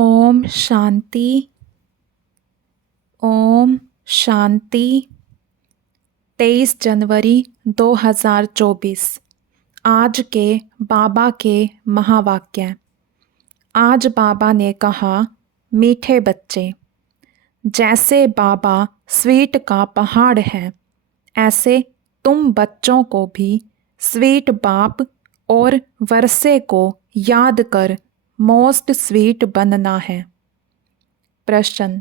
ओम शांति। ओम शांति। 23 जनवरी 2024। आज के बाबा के महावाक्य। आज बाबा ने कहा, मीठे बच्चे, जैसे बाबा स्वीट का पहाड़ है, ऐसे तुम बच्चों को भी स्वीट बाप और वर्षे को याद कर मोस्ट स्वीट बनना है। प्रश्न,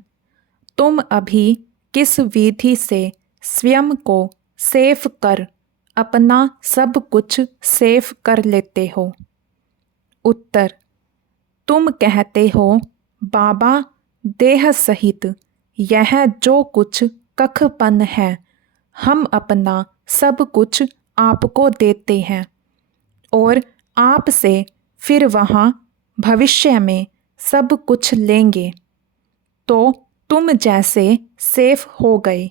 तुम अभी किस विधि से स्वयं को सेफ कर अपना सब कुछ सेफ कर लेते हो? उत्तर, तुम कहते हो बाबा देह सहित यह जो कुछ कखपन है, हम अपना सब कुछ आपको देते हैं और आपसे फिर वहाँ भविष्य में सब कुछ लेंगे, तो तुम जैसे सेफ हो गए।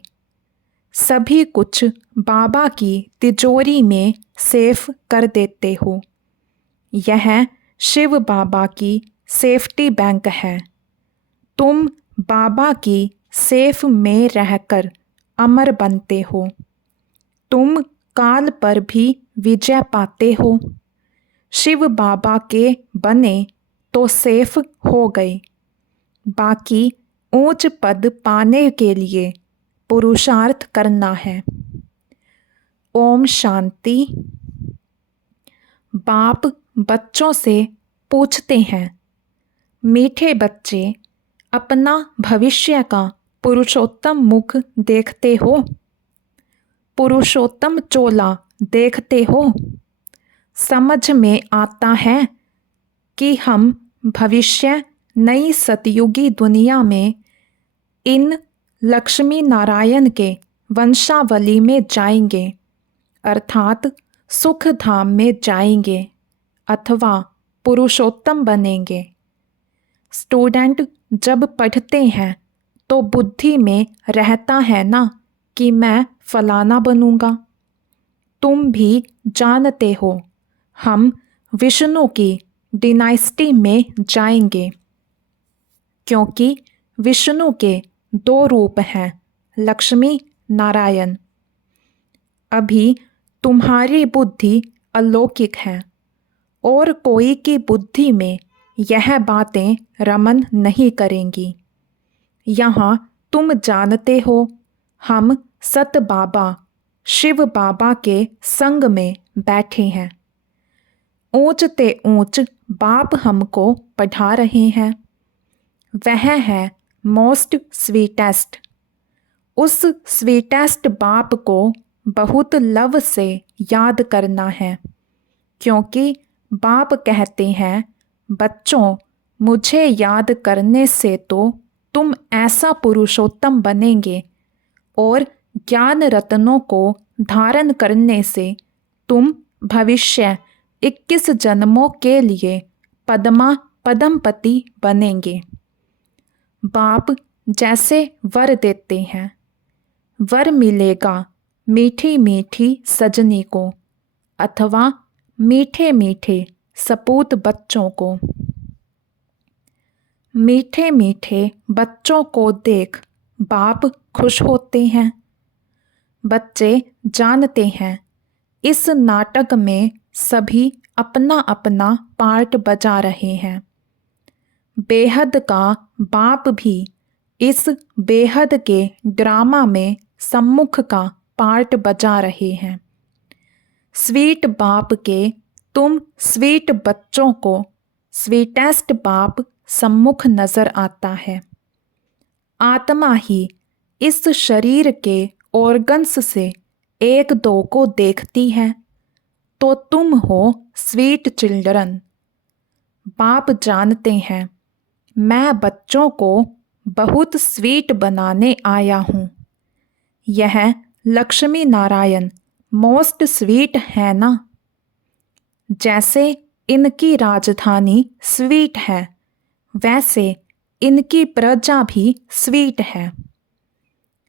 सभी कुछ बाबा की तिजोरी में सेफ कर देते हो। यह शिव बाबा की सेफ्टी बैंक है। तुम बाबा की सेफ में रहकर अमर बनते हो। तुम काल पर भी विजय पाते हो। शिव बाबा के बने तो सेफ हो गए। बाकी ऊंच पद पाने के लिए पुरुषार्थ करना है। ओम शांति। बाप बच्चों से पूछते हैं, मीठे बच्चे, अपना भविष्य का पुरुषोत्तम मुख देखते हो? पुरुषोत्तम चोला देखते हो? समझ में आता है कि हम भविष्य नई सतयुगी दुनिया में इन लक्ष्मी नारायण के वंशावली में जाएंगे, अर्थात सुख धाम में जाएंगे अथवा पुरुषोत्तम बनेंगे। स्टूडेंट जब पढ़ते हैं तो बुद्धि में रहता है ना कि मैं फलाना बनूंगा। तुम भी जानते हो हम विष्णु की डिनाइस्टी में जाएंगे, क्योंकि विष्णु के 2 रूप हैं, लक्ष्मी नारायण। अभी तुम्हारी बुद्धि अलौकिक है और कोई की बुद्धि में यह बातें रमन नहीं करेंगी। यहाँ तुम जानते हो हम सत बाबा शिव बाबा के संग में बैठे हैं। ऊंचते ऊंच बाप हमको पढ़ा रहे हैं। वह है मोस्ट स्वीटेस्ट। उस स्वीटेस्ट बाप को बहुत लव से याद करना है, क्योंकि बाप कहते हैं, बच्चों, मुझे याद करने से तो तुम ऐसा पुरुषोत्तम बनेंगे और ज्ञान रत्नों को धारण करने से तुम भविष्य 21 जन्मों के लिए पद्मपति बनेंगे। बाप जैसे वर देते हैं, वर मिलेगा मीठी मीठी सजनी को अथवा मीठे मीठे सपूत बच्चों को। मीठे मीठे बच्चों को देख बाप खुश होते हैं। बच्चे जानते हैं इस नाटक में सभी अपना अपना पार्ट बजा रहे हैं। बेहद का बाप भी इस बेहद के ड्रामा में सम्मुख का पार्ट बजा रहे हैं। स्वीट बाप के तुम स्वीट बच्चों को स्वीटेस्ट बाप सम्मुख नजर आता है। आत्मा ही इस शरीर के ऑर्गन्स से 1-2 को देखती है, तो तुम हो स्वीट चिल्ड्रन। बाप जानते हैं मैं बच्चों को बहुत स्वीट बनाने आया हूँ। यह लक्ष्मी नारायण मोस्ट स्वीट है ना? जैसे इनकी राजधानी स्वीट है, वैसे इनकी प्रजा भी स्वीट है।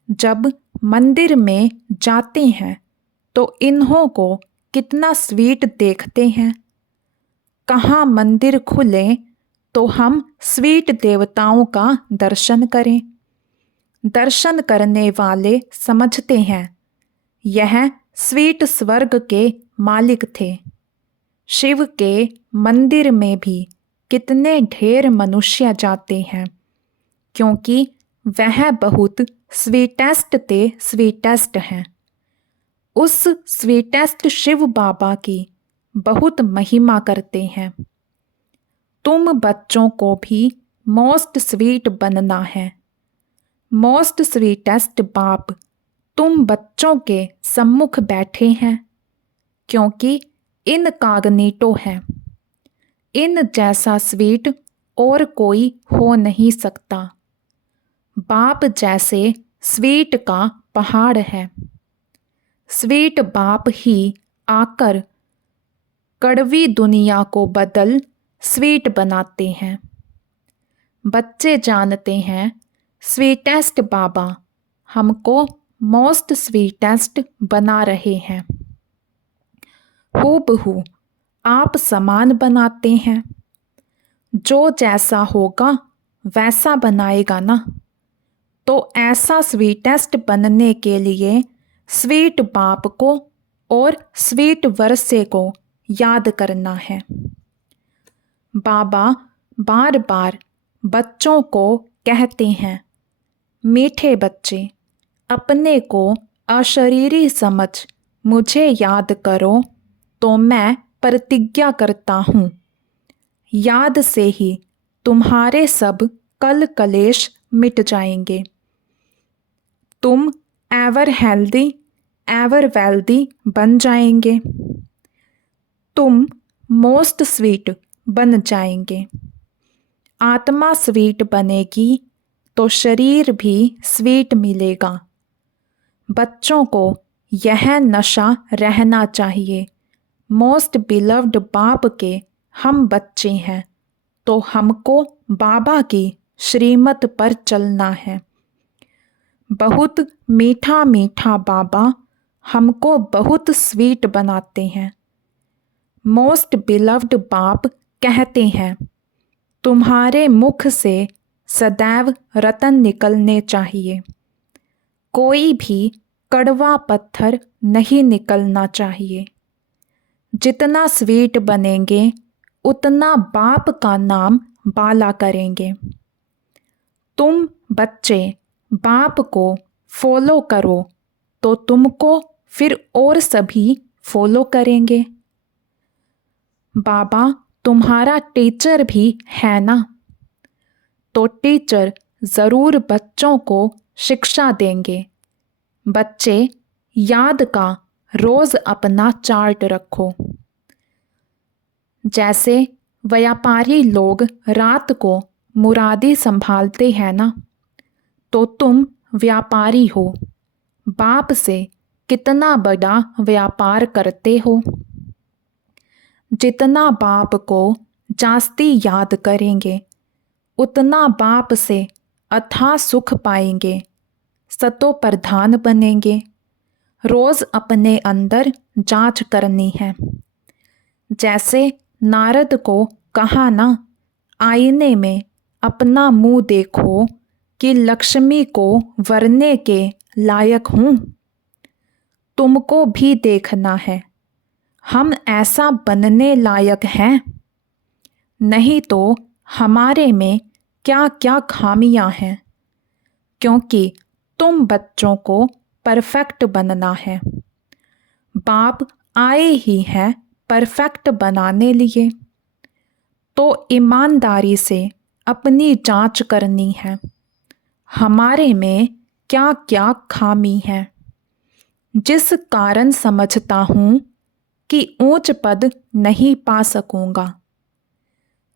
जब मंदिर में जाते हैं तो इन्हों को कितना स्वीट देखते हैं। कहाँ मंदिर खुले तो हम स्वीट देवताओं का दर्शन करें। दर्शन करने वाले समझते हैं यह स्वीट स्वर्ग के मालिक थे। शिव के मंदिर में भी कितने ढेर मनुष्य जाते हैं, क्योंकि वह बहुत स्वीटेस्ट ते स्वीटेस्ट हैं। उस स्वीटेस्ट शिव बाबा की बहुत महिमा करते हैं। तुम बच्चों को भी मोस्ट स्वीट बनना है। मोस्ट स्वीटेस्ट बाप तुम बच्चों के सम्मुख बैठे हैं, क्योंकि इनकॉग्निटो है। इन जैसा स्वीट और कोई हो नहीं सकता। बाप जैसे स्वीट का पहाड़ है। स्वीट बाप ही आकर कड़वी दुनिया को बदल स्वीट बनाते हैं। बच्चे जानते हैं स्वीटेस्ट बाबा हमको मोस्ट स्वीटेस्ट बना रहे हैं। हूबहू आप समान बनाते हैं। जो जैसा होगा वैसा बनाएगा ना। तो ऐसा स्वीटेस्ट बनने के लिए स्वीट बाप को और स्वीट वर्षे को याद करना है। बाबा बार बार बच्चों को कहते हैं, मीठे बच्चे, अपने को अशरीरी समझ मुझे याद करो तो मैं प्रतिज्ञा करता हूँ, याद से ही तुम्हारे सब कल कलेश मिट जाएंगे। तुम एवर हेल्दी एवर वेल्दी बन जाएंगे। तुम मोस्ट स्वीट बन जाएंगे। आत्मा स्वीट बनेगी तो शरीर भी स्वीट मिलेगा। बच्चों को यह नशा रहना चाहिए। मोस्ट बिलव्ड बाप के हम बच्चे हैं, तो हमको बाबा की श्रीमत पर चलना है। बहुत मीठा मीठा बाबा हमको बहुत स्वीट बनाते हैं। मोस्ट बिलव्ड बाप कहते हैं, तुम्हारे मुख से सदैव रतन निकलने चाहिए। कोई भी कड़वा पत्थर नहीं निकलना चाहिए। जितना स्वीट बनेंगे उतना बाप का नाम बाला करेंगे। तुम बच्चे बाप को फॉलो करो तो तुमको फिर और सभी फॉलो करेंगे। बाबा तुम्हारा टीचर भी है ना, तो टीचर ज़रूर बच्चों को शिक्षा देंगे। बच्चे याद का रोज़ अपना चार्ट रखो। जैसे व्यापारी लोग रात को मुरादी संभालते हैं ना, तो तुम व्यापारी हो। बाप से कितना बड़ा व्यापार करते हो। जितना बाप को जास्ती याद करेंगे उतना बाप से अथाह सुख पाएंगे, सतो प्रधान बनेंगे। रोज़ अपने अंदर जांच करनी है। जैसे नारद को कहा ना, आईने में अपना मुंह देखो कि लक्ष्मी को वरने के लायक हूँ। तुमको भी देखना है, हम ऐसा बनने लायक हैं। नहीं तो हमारे में क्या क्या खामियां हैं, क्योंकि तुम बच्चों को परफेक्ट बनना है। बाप आए ही हैं परफेक्ट बनाने लिए। तो ईमानदारी से अपनी जांच करनी है, हमारे में क्या क्या खामी है। जिस कारण समझता हूँ कि ऊंच पद नहीं पा सकूँगा।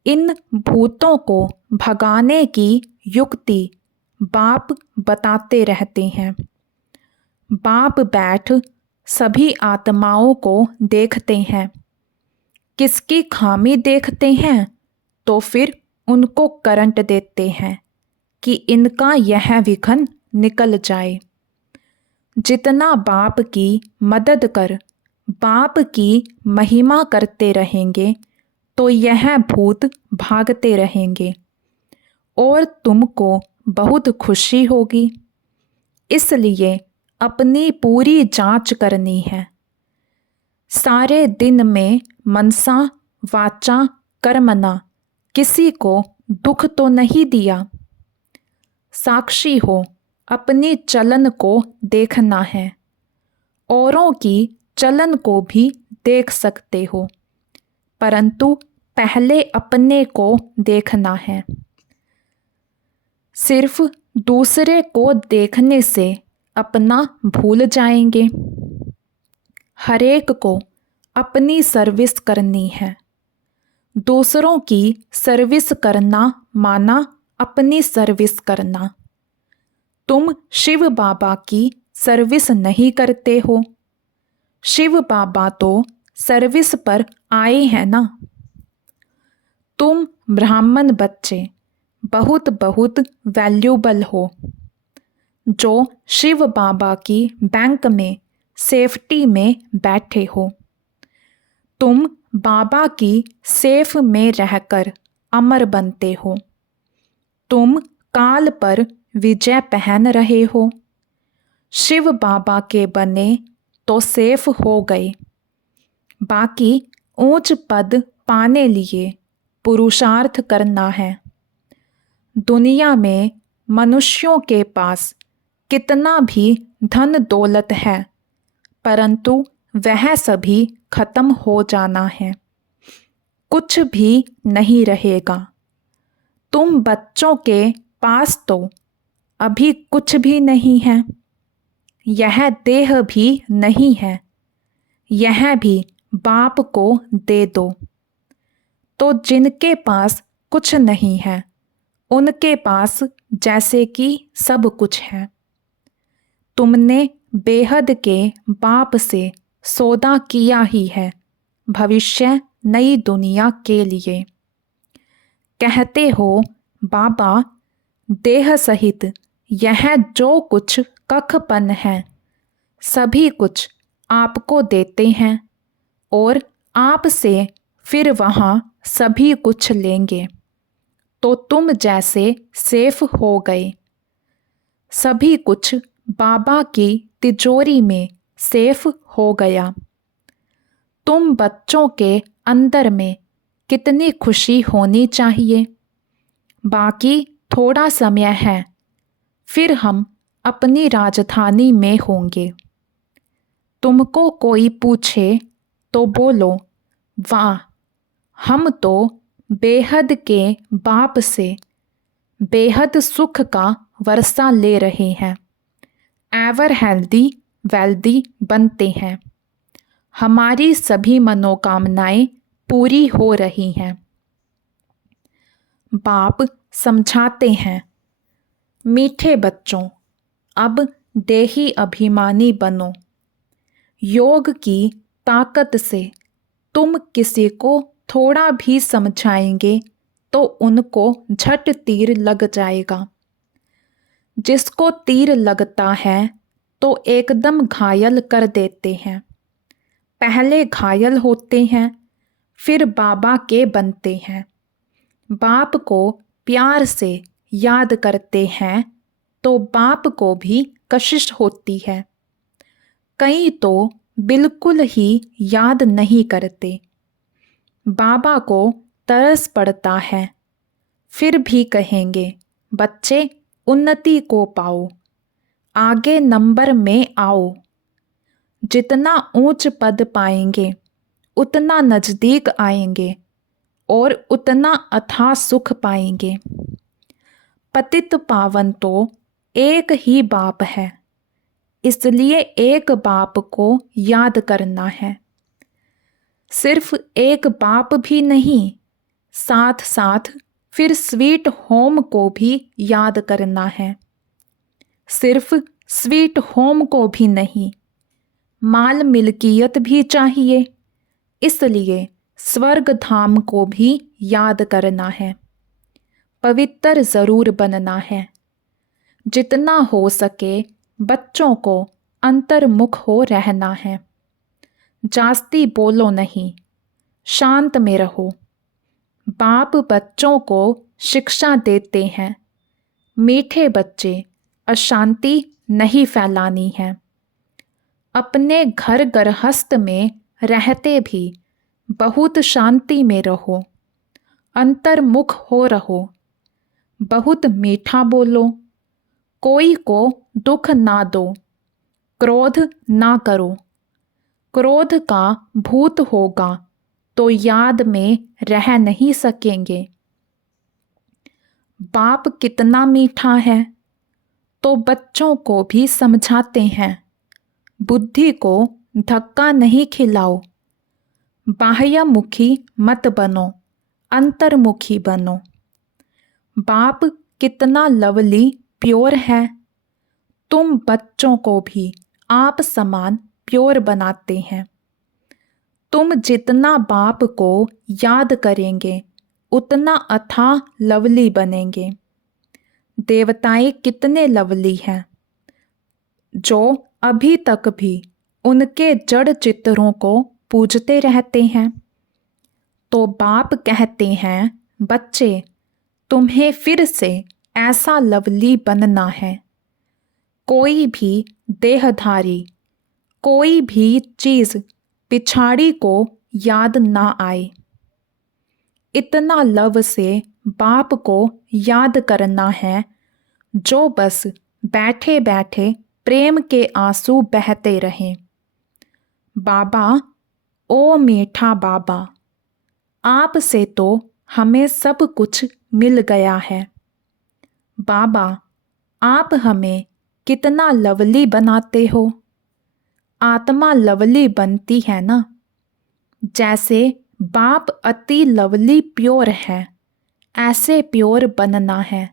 इन भूतों को भगाने की युक्ति बाप बताते रहते हैं। बाप बैठ सभी आत्माओं को देखते हैं। किसकी खामी देखते हैं तो फिर उनको करंट देते हैं कि इनका यह विघन निकल जाए। जितना बाप की मदद कर बाप की महिमा करते रहेंगे तो यह भूत भागते रहेंगे और तुमको बहुत खुशी होगी। इसलिए अपनी पूरी जांच करनी है। सारे दिन में मनसा वाचा कर्मणा किसी को दुख तो नहीं दिया। साक्षी हो, अपनी चलन को देखना है। औरों की चलन को भी देख सकते हो, परंतु पहले अपने को देखना है। सिर्फ दूसरे को देखने से अपना भूल जाएंगे। हरेक को अपनी सर्विस करनी है। दूसरों की सर्विस करना माना अपनी सर्विस करना। तुम शिव बाबा की सर्विस नहीं करते हो। शिव बाबा तो सर्विस पर आए हैं ना। तुम ब्राह्मण बच्चे बहुत बहुत वैल्यूबल हो, जो शिव बाबा की बैंक में सेफ्टी में बैठे हो। तुम बाबा की सेफ में रहकर अमर बनते हो। तुम काल पर विजय पहन रहे हो। शिव बाबा के बने तो सेफ हो गए। बाकी ऊंच पद पाने लिए पुरुषार्थ करना है। दुनिया में मनुष्यों के पास कितना भी धन दौलत है, परंतु वह सभी खत्म हो जाना है। कुछ भी नहीं रहेगा। तुम बच्चों के पास तो अभी कुछ भी नहीं है। यह देह भी नहीं है। यह भी बाप को दे दो। तो जिनके पास कुछ नहीं है, उनके पास जैसे कि सब कुछ है। तुमने बेहद के बाप से सौदा किया ही है, भविष्य नई दुनिया के लिए। कहते हो बाबा, देह सहित यह जो कुछ कखपन है, सभी कुछ आपको देते हैं और आपसे फिर वहाँ सभी कुछ लेंगे। तो तुम जैसे सेफ हो गए। सभी कुछ बाबा की तिजोरी में सेफ हो गया। तुम बच्चों के अंदर में कितनी खुशी होनी चाहिए। बाकी थोड़ा समय है, फिर हम अपनी राजधानी में होंगे। तुमको कोई पूछे तो बोलो, वाह, हम तो बेहद के बाप से बेहद सुख का वर्षा ले रहे हैं। एवर हेल्दी वेल्दी बनते हैं। हमारी सभी मनोकामनाएं पूरी हो रही हैं। बाप समझाते हैं, मीठे बच्चों, अब देही अभिमानी बनो। योग की ताकत से तुम किसी को थोड़ा भी समझाएंगे तो उनको झट तीर लग जाएगा। जिसको तीर लगता है तो एकदम घायल कर देते हैं। पहले घायल होते हैं, फिर बाबा के बनते हैं। बाप को प्यार से याद करते हैं तो बाप को भी कशिश होती है। कई तो बिल्कुल ही याद नहीं करते। बाबा को तरस पड़ता है, फिर भी कहेंगे, बच्चे उन्नति को पाओ, आगे नंबर में आओ। जितना ऊंच पद पाएंगे उतना नज़दीक आएंगे और उतना अथाह सुख पाएंगे। पतित पावन तो एक ही बाप है, इसलिए एक बाप को याद करना है। सिर्फ एक बाप भी नहीं, साथ साथ फिर स्वीट होम को भी याद करना है। सिर्फ स्वीट होम को भी नहीं, माल मिल्कियत भी चाहिए, इसलिए स्वर्ग धाम को भी याद करना है। पवित्र ज़रूर बनना है। जितना हो सके बच्चों को अंतर्मुख हो रहना है। जास्ती बोलो नहीं, शांत में रहो। बाप बच्चों को शिक्षा देते हैं, मीठे बच्चे, अशांति नहीं फैलानी है। अपने घर गृहस्थ में रहते भी बहुत शांति में रहो, अंतर्मुख हो रहो, बहुत मीठा बोलो, कोई को दुख ना दो, क्रोध ना करो। क्रोध का भूत होगा तो याद में रह नहीं सकेंगे। बाप कितना मीठा है तो बच्चों को भी समझाते हैं, बुद्धि को धक्का नहीं खिलाओ, बाह्यमुखी मत बनो, अंतर्मुखी बनो। बाप कितना लवली प्योर है, तुम बच्चों को भी आप समान प्योर बनाते हैं। तुम जितना बाप को याद करेंगे उतना अथाह लवली बनेंगे। देवताएं कितने लवली हैं, जो अभी तक भी उनके जड़ चित्रों को पूजते रहते हैं। तो बाप कहते हैं, बच्चे तुम्हें फिर से ऐसा लवली बनना है। कोई भी देहधारी, कोई भी चीज़ पिछाड़ी को याद ना आए। इतना लव से बाप को याद करना है, जो बस बैठे बैठे प्रेम के आंसू बहते रहें। बाबा, ओ मीठा बाबा, आपसे तो हमें सब कुछ मिल गया है। बाबा, आप हमें कितना लवली बनाते हो। आत्मा लवली बनती है ना, जैसे बाप अति लवली प्योर है, ऐसे प्योर बनना है।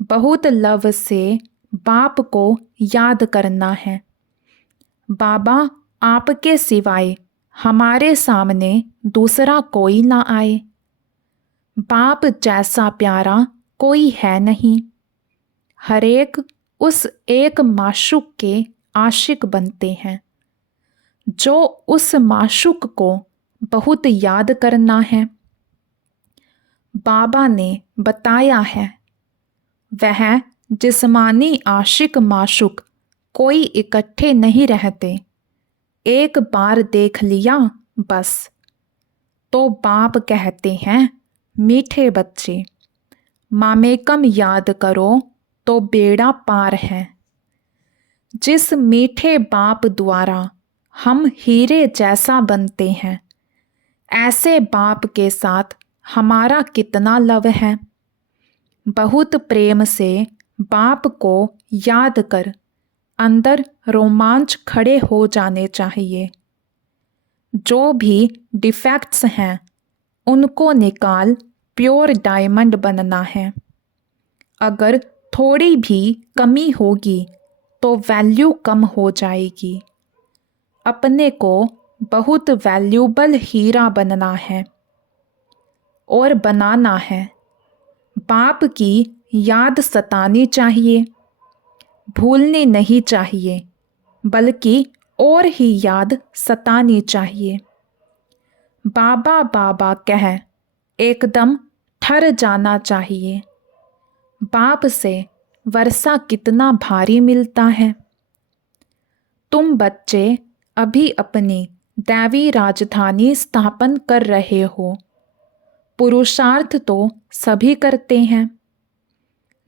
बहुत लव से बाप को याद करना है। बाबा, आपके सिवाय हमारे सामने दूसरा कोई ना आए। बाप जैसा प्यारा कोई है नहीं। हरेक उस एक माशूक के आशिक बनते हैं, जो उस माशूक को बहुत याद करना है। बाबा ने बताया है, वह जिस्मानी आशिक माशूक कोई इकट्ठे नहीं रहते, एक बार देख लिया बस। तो बाप कहते हैं, मीठे बच्चे, मामेकम याद करो तो बेड़ा पार है। जिस मीठे बाप द्वारा हम हीरे जैसा बनते हैं, ऐसे बाप के साथ हमारा कितना लव है। बहुत प्रेम से बाप को याद कर अंदर रोमांच खड़े हो जाने चाहिए। जो भी डिफेक्ट्स हैं उनको निकाल प्योर डायमंड बनना है। अगर थोड़ी भी कमी होगी तो वैल्यू कम हो जाएगी। अपने को बहुत वैल्यूबल हीरा बनना है और बनाना है। बाप की याद सतानी चाहिए, भूलनी नहीं चाहिए, बल्कि और ही याद सतानी चाहिए। बाबा बाबा कह एकदम ठर जाना चाहिए। बाप से वर्षा कितना भारी मिलता है। तुम बच्चे अभी अपनी दैवी राजधानी स्थापन कर रहे हो। पुरुषार्थ तो सभी करते हैं।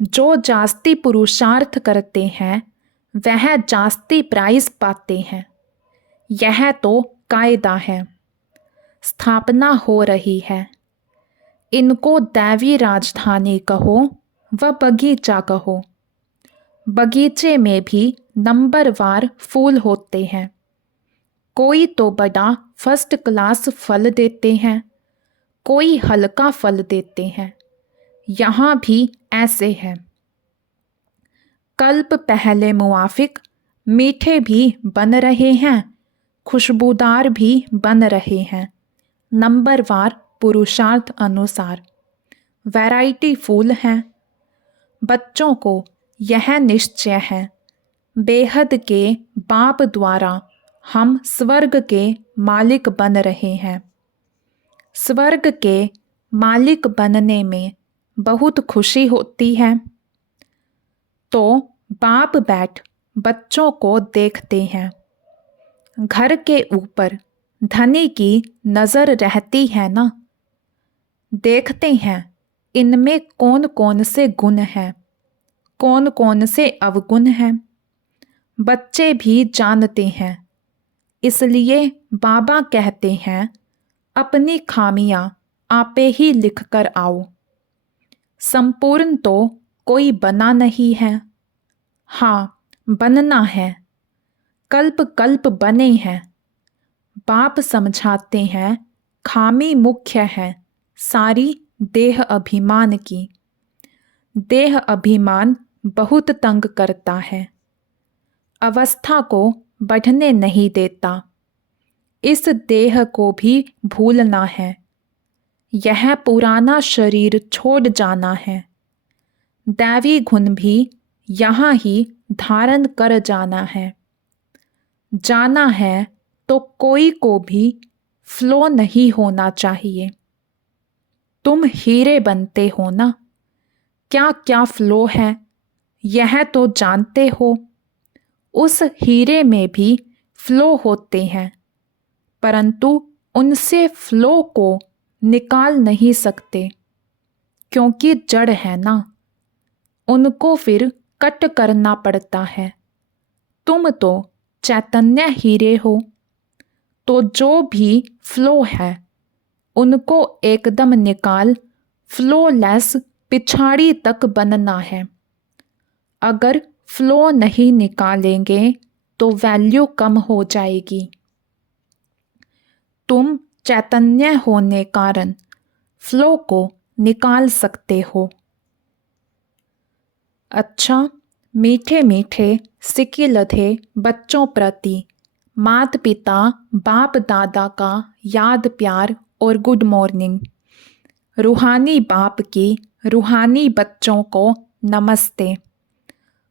जो जास्ती पुरुषार्थ करते हैं वह जास्ती प्राइज पाते हैं। यह तो कायदा है। स्थापना हो रही है। इनको दैवी राजधानी कहो व बगीचा कहो। बगीचे में भी नंबरवार फूल होते हैं। कोई तो बड़ा फर्स्ट क्लास फल देते हैं, कोई हल्का फल देते हैं। यहाँ भी ऐसे है। कल्प पहले मुआफिक मीठे भी बन रहे हैं, खुशबूदार भी बन रहे हैं। नंबरवार पुरुषार्थ अनुसार वैरायटी फूल हैं। बच्चों को यह निश्चय है, बेहद के बाप द्वारा हम स्वर्ग के मालिक बन रहे हैं। स्वर्ग के मालिक बनने में बहुत खुशी होती है, तो बाप बैठ बच्चों को देखते हैं। घर के ऊपर धनी की नज़र रहती है ना, देखते हैं इनमें कौन कौन से गुण हैं, कौन कौन से अवगुण हैं। बच्चे भी जानते हैं, इसलिए बाबा कहते हैं अपनी खामियां आपे ही लिख कर आओ। संपूर्ण तो कोई बना नहीं है, हाँ बनना है, कल्प कल्प बने हैं। बाप समझाते हैं खामी मुख्य है सारी देह अभिमान की। देह अभिमान बहुत तंग करता है, अवस्था को बढ़ने नहीं देता। इस देह को भी भूलना है, यह पुराना शरीर छोड़ जाना है। दैवी गुण भी यहाँ ही धारण कर जाना है। जाना है तो कोई को भी फ्लो नहीं होना चाहिए। तुम हीरे बनते हो ना, क्या क्या फ्लो है यह तो जानते हो। उस हीरे में भी फ्लो होते हैं, परंतु उनसे फ्लो को निकाल नहीं सकते, क्योंकि जड़ है ना, उनको फिर कट करना पड़ता है। तुम तो चैतन्य हीरे हो, तो जो भी फ्लो है उनको एकदम निकाल फ्लोलेस पिछाड़ी तक बनना है। अगर फ्लो नहीं निकालेंगे तो वैल्यू कम हो जाएगी। तुम चैतन्य होने कारण फ्लो को निकाल सकते हो। अच्छा, मीठे मीठे सिक्के लधे बच्चों प्रति माता पिता बाप दादा का याद प्यार और गुड मॉर्निंग। रूहानी बाप की रूहानी बच्चों को नमस्ते।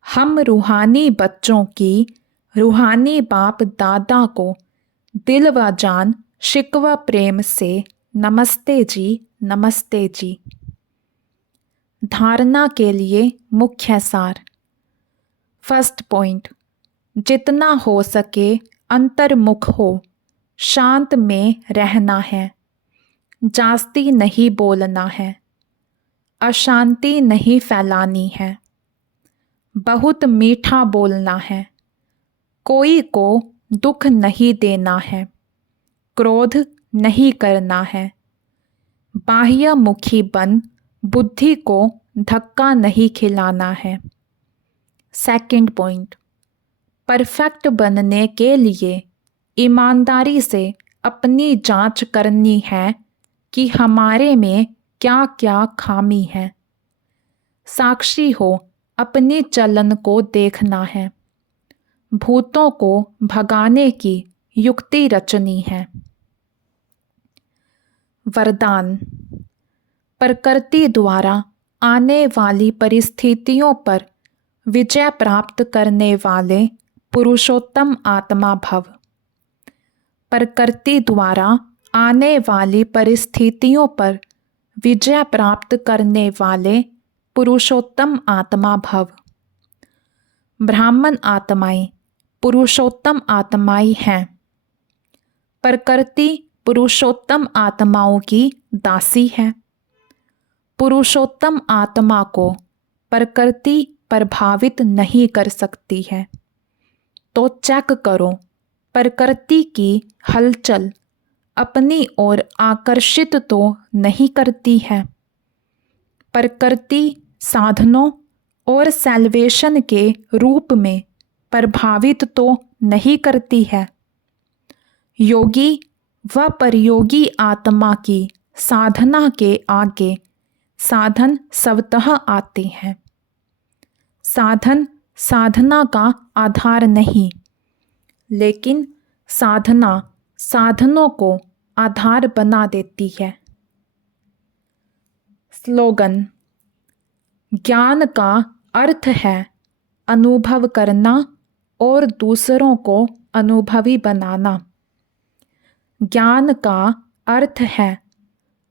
हम रूहानी बच्चों की रूहानी बाप दादा को दिल व जान शिकवा प्रेम से नमस्ते जी, नमस्ते जी। धारणा के लिए मुख्य सार। फर्स्ट पॉइंट, जितना हो सके अंतर्मुख हो, शांत में रहना है, जास्ती नहीं बोलना है, अशांति नहीं फैलानी है, बहुत मीठा बोलना है, कोई को दुख नहीं देना है, क्रोध नहीं करना है, बाह्यमुखी बन बुद्धि को धक्का नहीं खिलाना है। सेकंड पॉइंट, परफेक्ट बनने के लिए ईमानदारी से अपनी जांच करनी है कि हमारे में क्या क्या खामी है। साक्षी हो अपने चलन को देखना है, भूतों को भगाने की युक्ति रचनी है। वरदान। प्रकृति द्वारा आने वाली परिस्थितियों पर विजय प्राप्त करने वाले पुरुषोत्तम आत्मा भव। प्रकृति द्वारा आने वाली परिस्थितियों पर विजय प्राप्त करने वाले पुरुषोत्तम आत्मा भव। ब्राह्मण आत्माएं पुरुषोत्तम आत्माएं हैं। प्रकृति पुरुषोत्तम आत्माओं की दासी है। पुरुषोत्तम आत्मा को प्रकृति प्रभावित नहीं कर सकती है। तो चेक करो, प्रकृति की हलचल अपनी ओर आकर्षित तो नहीं करती है। प्रकृति साधनों और सैल्वेशन के रूप में प्रभावित तो नहीं करती है। योगी व परयोगी आत्मा की साधना के आगे साधन स्वतः आते हैं। साधन साधना का आधार नहीं, लेकिन साधना साधनों को आधार बना देती है। स्लोगन। ज्ञान का अर्थ है अनुभव करना और दूसरों को अनुभवी बनाना। ज्ञान का अर्थ है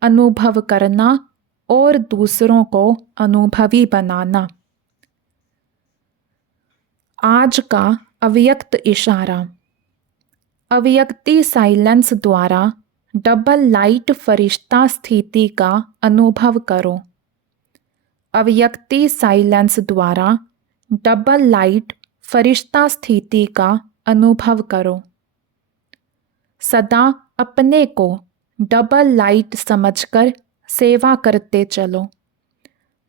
अनुभव करना और दूसरों को अनुभवी बनाना। आज का अव्यक्त इशारा। अव्यक्ति साइलेंस द्वारा डबल लाइट फरिश्ता स्थिति का अनुभव करो। अव्यक्ति साइलेंस द्वारा डबल लाइट फरिश्ता स्थिति का अनुभव करो। सदा अपने को डबल लाइट समझकर सेवा करते चलो।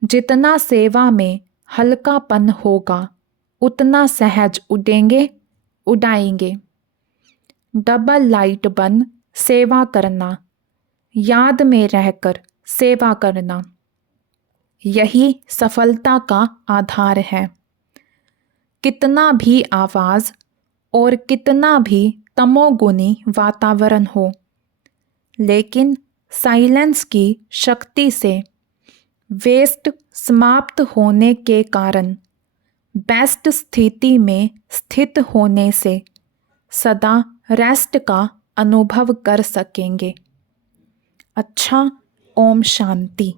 जितना सेवा में हल्कापन होगा उतना सहज उड़ाएंगे। डबल लाइट बन सेवा करना, याद में रहकर सेवा करना, यही सफलता का आधार है। कितना भी आवाज़ और कितना भी तमोगुनी वातावरण हो, लेकिन साइलेंस की शक्ति से वेस्ट समाप्त होने के कारण बेस्ट स्थिति में स्थित होने से सदा रेस्ट का अनुभव कर सकेंगे। अच्छा, ओम शांति।